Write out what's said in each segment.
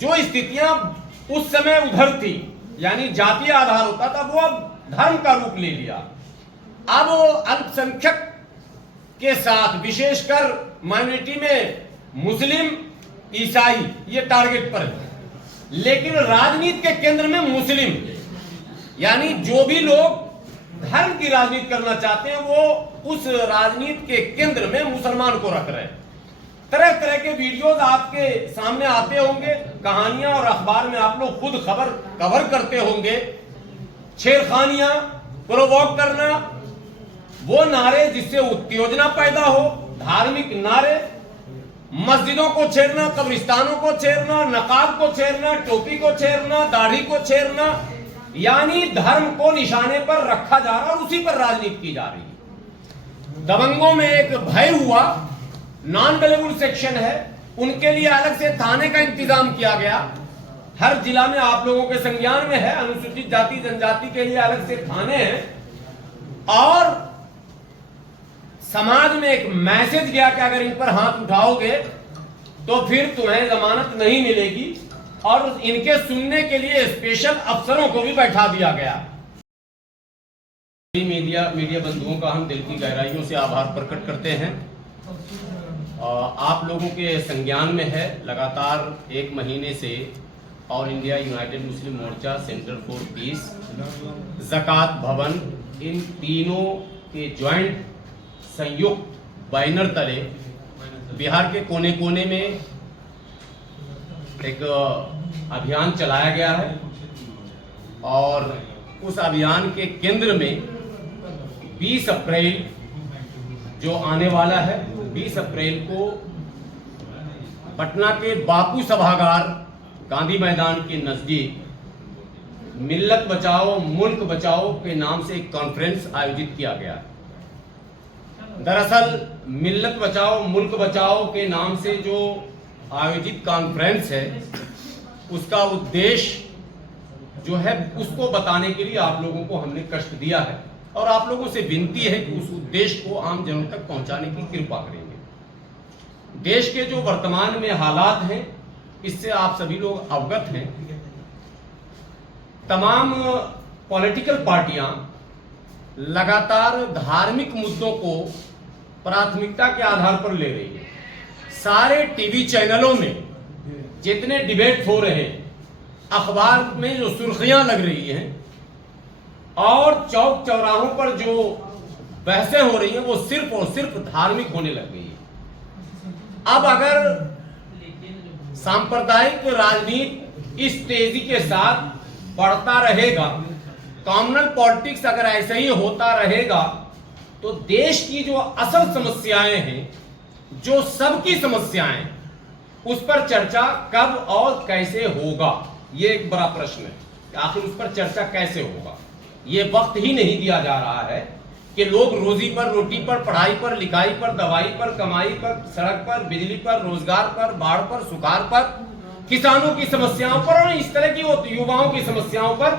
जो स्थितियां उस समय उधर थी, यानी जातीय आधार होता था, वो अब धर्म का रूप ले लिया। अब अल्पसंख्यक के साथ, विशेषकर माइनॉरिटी में मुस्लिम, ईसाई, ये टारगेट पर है। लेकिन राजनीति के केंद्र में मुस्लिम, यानी जो भी लोग धर्म की राजनीति करना चाहते हैं वो उस राजनीति के केंद्र में मुसलमान को रख रहे हैं। तरह तरह के वीडियोस आपके सामने आते होंगे, कहानियां, और अखबार में आप लोग खुद खबर कवर करते होंगे। छेड़खानियां, प्रोवोक करना, वो नारे जिससे उत्तेजना पैदा हो, धार्मिक नारे, मस्जिदों को छेड़ना, कब्रिस्तानों को छेड़ना, नकाब को छेड़ना, टोपी को छेड़ना, दाढ़ी को छेड़ना, यानी धर्म को निशाने पर रखा जा रहा और उसी पर राजनीति की जा रही है। दबंगों में एक भय हुआ, नॉन अवेलेबल सेक्शन है, उनके लिए अलग से थाने का इंतजाम किया गया। हर जिला में आप लोगों के संज्ञान में है, अनुसूचित जाति जनजाति के लिए अलग से थाने हैं। और समाज में एक मैसेज गया कि अगर इन पर हाथ उठाओगे तो फिर तुम्हें जमानत नहीं मिलेगी, और इनके सुनने के लिए स्पेशल अफसरों को भी बैठा दिया गया। मीडिया बंधुओं का हम दिल की गहराइयों से आभार प्रकट करते हैं। आप लोगों के संज्ञान में है, लगातार एक महीने से All India United Muslim Morcha, Centre for Peace, Zakat Bhavan, इन तीनों के ज्वाइंट संयुक्त बैनर तले बिहार के कोने कोने में एक अभियान चलाया गया है। और उस अभियान के केंद्र में 20 अप्रैल जो आने वाला है, 20 अप्रैल को पटना के बापू सभागार गांधी मैदान के नजदीक मिल्लत बचाओ मुल्क बचाओ के नाम से एक कॉन्फ्रेंस आयोजित किया गया। दरअसल मिल्लत बचाओ मुल्क बचाओ के नाम से जो आयोजित कॉन्फ्रेंस है, उसका उद्देश्य जो है उसको बताने के लिए आप लोगों को हमने कष्ट दिया है, और आप लोगों से विनती है कि उस उद्देश्य को आम जनों तक पहुंचाने की कृपा करेंगे। देश के जो वर्तमान में हालात हैं, इससे आप सभी लोग अवगत हैं। तमाम पॉलिटिकल पार्टियां लगातार धार्मिक मुद्दों को प्राथमिकता के आधार पर ले रही है। सारे टीवी चैनलों में जितने डिबेट हो रहे हैं, अखबार में जो सुर्खियां लग रही हैं, और चौक चौराहों पर जो बहसें हो रही हैं, वो सिर्फ और सिर्फ धार्मिक होने लग गई है। अब अगर सांप्रदायिक राजनीति इस तेजी के साथ बढ़ता रहेगा, कॉमनल पॉलिटिक्स अगर ऐसे ही होता रहेगा, तो देश की जो असल समस्याएं हैं, जो सबकी समस्याएं, उस पर चर्चा कब और कैसे होगा, ये एक बड़ा प्रश्न है। आखिर उस पर चर्चा कैसे होगा, ये वक्त ही नहीं दिया जा रहा है कि लोग रोजी पर, रोटी पर, पढ़ाई पर, लिखाई पर, दवाई पर, कमाई पर, सड़क पर, बिजली पर, रोजगार पर, बाढ़ पर, सुखाड़ पर, किसानों की समस्याओं पर, और इस तरह की वो युवाओं की समस्याओं पर,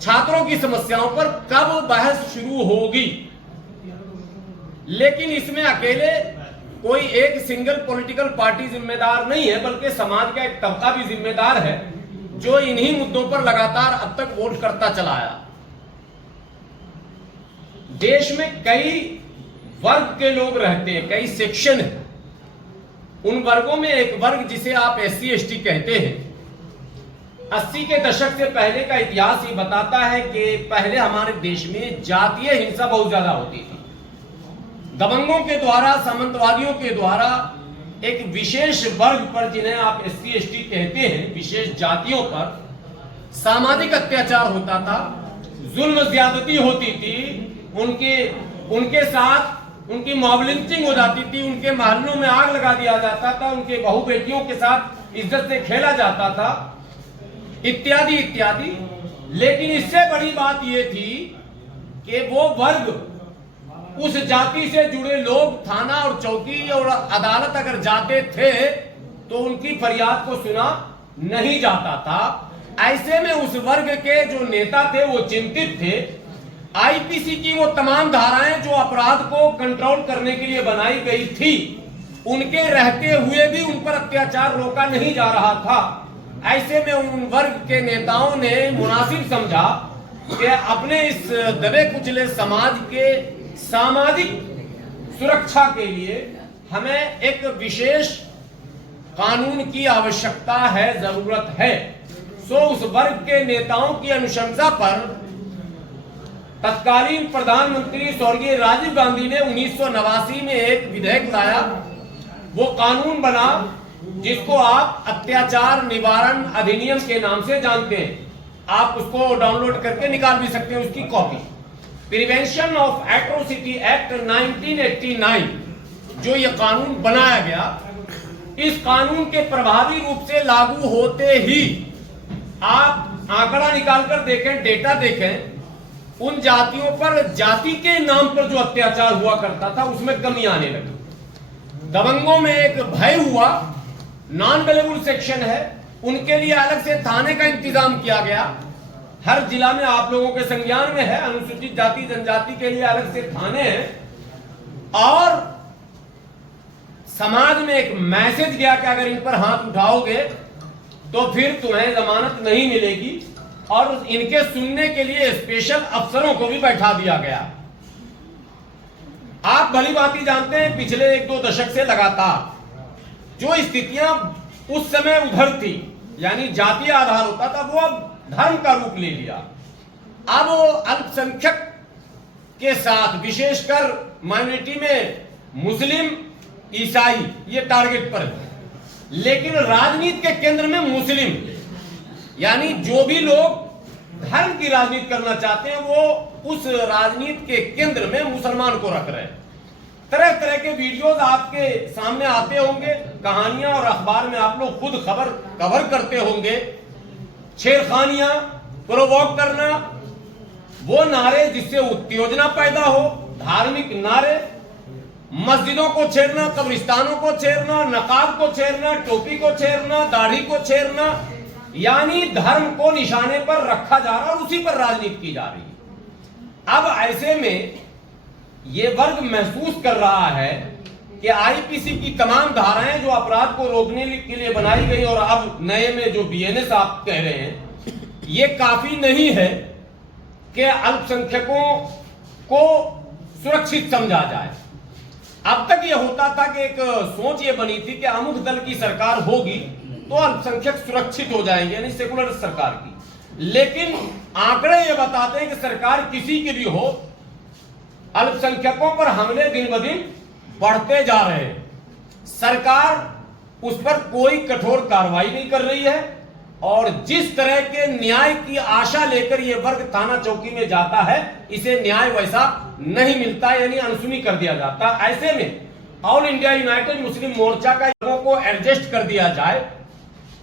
छात्रों की समस्याओं पर कब बहस शुरू होगी। लेकिन इसमें अकेले कोई एक सिंगल पॉलिटिकल पार्टी जिम्मेदार नहीं है, बल्कि समाज का एक तबका भी जिम्मेदार है, जो इन्हीं मुद्दों पर लगातार अब तक वोट करता चला आया। देश में कई वर्ग के लोग रहते हैं, कई सेक्शन है। उन वर्गों में एक वर्ग जिसे आप SC ST कहते हैं, 80 के दशक से पहले का इतिहास ये बताता है कि पहले हमारे देश में जातीय हिंसा बहुत ज्यादा होती थी। दबंगों के द्वारा, सामंतवादियों के द्वारा एक विशेष वर्ग पर, जिन्हें आप SC ST कहते हैं, विशेष जातियों पर सामाजिक अत्याचार होता था, जुल्म ज्यादती होती थी, उनके साथ उनकी मॉब लिंचिंग हो जाती थी, उनके महलों में आग लगा दिया जाता था, उनके बहू बेटियों के साथ इज्जत से खेला जाता था, इत्यादि इत्यादि। लेकिन इससे बड़ी बात यह थी कि वो वर्ग, उस जाति से जुड़े लोग थाना और चौकी और अदालत अगर जाते थे तो उनकी फरियाद को सुना नहीं जाता था। ऐसे में उस वर्ग के जो नेता थे वो चिंतित थे। IPC की वो तमाम धाराएं जो अपराध को कंट्रोल करने के लिए बनाई गई थी, उनके रहते हुए भी उन पर अत्याचार रोका नहीं जा रहा था। ऐसे में उन वर्ग के नेताओं ने मुनासिब समझा कि अपने इस दबे कुचले समाज के सामाजिक सुरक्षा के लिए हमें एक विशेष कानून की आवश्यकता है, जरूरत है। सो उस वर्ग के नेताओं की अनुशंसा पर तत्कालीन प्रधानमंत्री स्वर्गीय राजीव गांधी ने 1989 में एक विधेयक लाया। वो कानून बना जिसको आप अत्याचार निवारण अधिनियम के नाम से जानते हैं। आप उसको डाउनलोड करके निकाल भी सकते हैं उसकी copy. Prevention of atrocity act 1989 जो ये कानून बनाया गया, इस कानून के प्रभावी रूप से लागू होते ही आप आंकड़ा निकालकर देखें, डेटा देखें, उन जातियों पर जाति के नाम पर जो अत्याचार हुआ करता था उसमें कमी आने लगी। दबंगों में एक भय हुआ, नॉन अवेलेबल सेक्शन है, उनके लिए अलग से थाने का इंतजाम किया गया। हर जिला में आप लोगों के संज्ञान में है, अनुसूचित जाति जनजाति के लिए अलग से थाने हैं। और समाज में एक मैसेज गया कि अगर इन पर हाथ उठाओगे तो फिर तुम्हें जमानत नहीं मिलेगी, और इनके सुनने के लिए स्पेशल अफसरों को भी बैठा दिया गया। आप भली भांति जानते हैं पिछले 1-2 दशक से लगातार जो स्थितियां उस समय उधर थी, यानी जातीय आधार होता था, वो अब धर्म का रूप ले लिया। अब वो अल्पसंख्यक के साथ, विशेषकर माइनॉरिटी में मुस्लिम, ईसाई, ये टारगेट पर है। लेकिन राजनीति के केंद्र में मुस्लिम, यानी जो भी लोग धर्म की राजनीति करना चाहते हैं वो उस राजनीति के केंद्र में मुसलमान को रख रहे हैं। तरह तरह के वीडियोस आपके सामने आते होंगे, कहानियां, और अखबार में आप लोग खुद खबर कवर करते होंगे। छेड़खानियां, प्रोवोक करना, वो नारे जिससे उत्तेजना पैदा हो, धार्मिक नारे, मस्जिदों को छेड़ना, कब्रिस्तानों को छेड़ना, नकाब को छेड़ना, टोपी को छेड़ना, दाढ़ी को छेड़ना, यानी धर्म को निशाने पर रखा जा रहा और उसी पर राजनीति की जा रही है। अब ऐसे में ये वर्ग महसूस कर रहा है कि आईपीसी की तमाम धाराएं जो अपराध को रोकने के लिए बनाई गई और अब नए में जो बीएनएस आप कह रहे हैं, ये काफी नहीं है कि अल्पसंख्यकों को सुरक्षित समझा जाए। अब तक ये होता था कि एक सोच ये बनी थी कि अमुक दल की सरकार होगी तो अल्पसंख्यक सुरक्षित हो जाएंगे, यानी सेकुलर सरकार की। लेकिन आंकड़े ये बताते हैं कि सरकार किसी की भी हो, अल्पसंख्यकों पर हमले दिन ब दिन बढ़ते जा रहे हैं। सरकार उस पर कोई कठोर कार्रवाई नहीं कर रही है, और जिस तरह के न्याय की आशा लेकर यह वर्ग थाना चौकी में जाता है, इसे न्याय वैसा नहीं मिलता, यानी अनसुनी कर दिया जाता। ऐसे में ऑल इंडिया यूनाइटेड मुस्लिम मोर्चा का लोगों को एडजस्ट कर दिया जाए,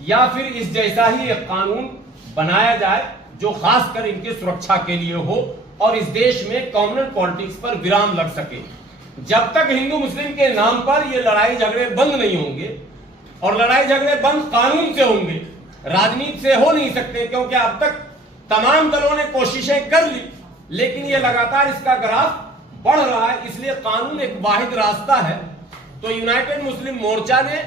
या फिर इस जैसा ही एक कानून बनाया जाए जो खासकर इनके सुरक्षा के लिए हो, और इस देश में कम्युनल पॉलिटिक्स पर विराम लग सके। जब तक हिंदू मुस्लिम के नाम पर ये लड़ाई झगड़े बंद नहीं होंगे, और लड़ाई झगड़े बंद कानून से होंगे, राजनीति से हो नहीं सकते, क्योंकि अब तक तमाम दलों ने कोशिशें कर ली, लेकिन ये लगातार इसका ग्राफ बढ़ रहा है। इसलिए कानून एक वाहिद रास्ता है। तो यूनाइटेड मुस्लिम मोर्चा ने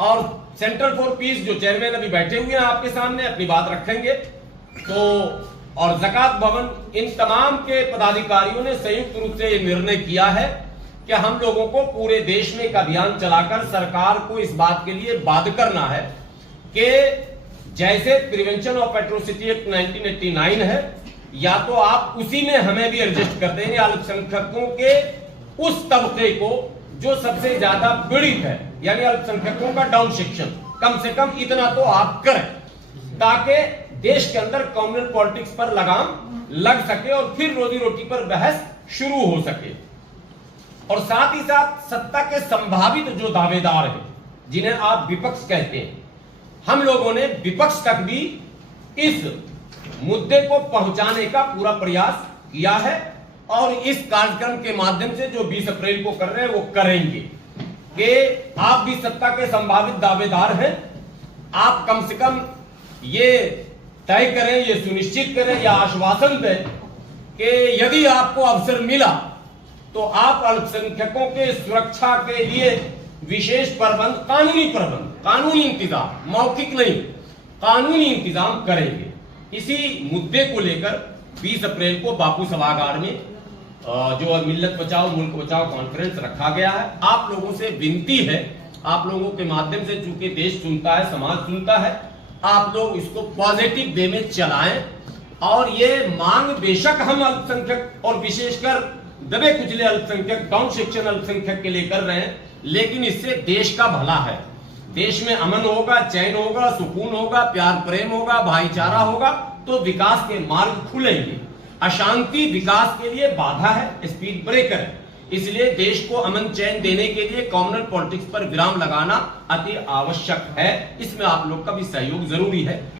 और सेंटर फॉर पीस जो चेयरमैन अभी बैठे हुए हैं आपके सामने, अपनी बात रखेंगे, तो और ज़कात भवन, इन तमाम के पदाधिकारियों ने संयुक्त रूप से यह निर्णय किया है कि हम लोगों को पूरे देश में एक अभियान चलाकर सरकार को इस बात के लिए बाध्य करना है कि जैसे प्रिवेंशन ऑफ एट्रोसिटी एक्ट 1989 है, या तो आप उसी में हमें भी एडजस्ट कर दें, अल्पसंख्यकों के उस तबके को जो सबसे ज्यादा पीड़ित है, यानी अल्पसंख्यकों का डाउन सेक्शन, कम से कम इतना तो आप करें, ताकि देश के अंदर कम्युनल पॉलिटिक्स पर लगाम लग सके और फिर रोजी रोटी पर बहस शुरू हो सके। और साथ ही साथ सत्ता के संभावित जो दावेदार हैं, जिन्हें आप विपक्ष कहते हैं, हम लोगों ने विपक्ष तक भी इस मुद्दे को पहुंचाने का पूरा प्रयास किया है, और इस कार्यक्रम के माध्यम से जो 20 अप्रैल को कर रहे हैं वो करेंगे कि आप भी सत्ता के संभावित दावेदार हैं, आप कम से कम ये तय करें, ये सुनिश्चित करें या आश्वासन दें कि यदि आपको अवसर मिला तो आप अल्पसंख्यकों के सुरक्षा के लिए विशेष प्रबंध, कानूनी इंतजाम, मौखिक नहीं, कानूनी इंतजाम करेंगे। इसी मुद्दे को लेकर 20 अप्रैल को बापू सभागार में जो मिल्लत बचाओ मुल्क बचाओ कॉन्फ्रेंस रखा गया है। आप लोगों से विनती है, आप लोगों के माध्यम से, चूंकि देश सुनता है, समाज सुनता है, आप लोग इसको पॉजिटिव वे में चलाएं। और ये मांग बेशक हम अल्पसंख्यक और विशेषकर दबे कुचले अल्पसंख्यक, डाउन सेक्शन अल्पसंख्यक के लिए कर रहे हैं, लेकिन इससे देश का भला है। देश में अमन होगा, चैन होगा, सुकून होगा, प्यार प्रेम होगा, भाईचारा होगा, तो विकास के मार्ग खुलेंगे। अशांति विकास के लिए बाधा है, स्पीड ब्रेकर है। इसलिए देश को अमन चैन देने के लिए कॉमनल पॉलिटिक्स पर विराम लगाना अति आवश्यक है। इसमें आप लोग का भी सहयोग जरूरी है।